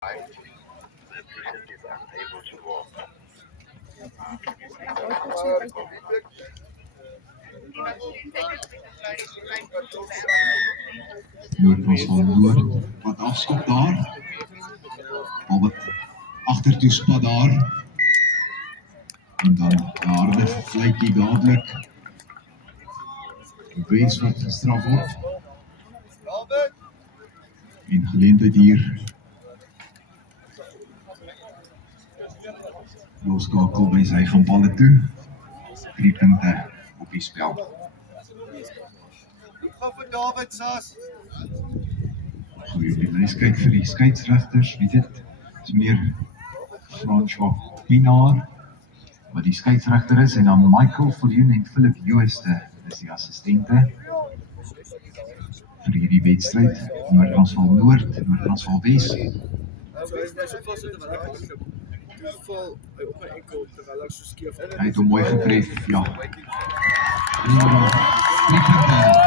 Noord-Transvaal Noord, wat afskop daar. Al wat agtertoe spat daar. En dan 'n harde vletjie dadelik. Wens wat gestraf word. En geleentheid hier. Loskakel by sy gaan balle toe. 3 punte op die spel. Gaan vir David Sas. Goeie op die lys kyk vir die skeieregters, weet dit is meer François Pinaar wat die skeieregter is en dan Michael Viljoen en Philip Jooste is die assistente vir hierdie wedstryd. Noord-Transvaal Noord, Noord-Transvaal Wes. So hy so vas sit en ek val op my enkel terwyl ek so skeef. Hy het hom mooi getref, ja. 3 punte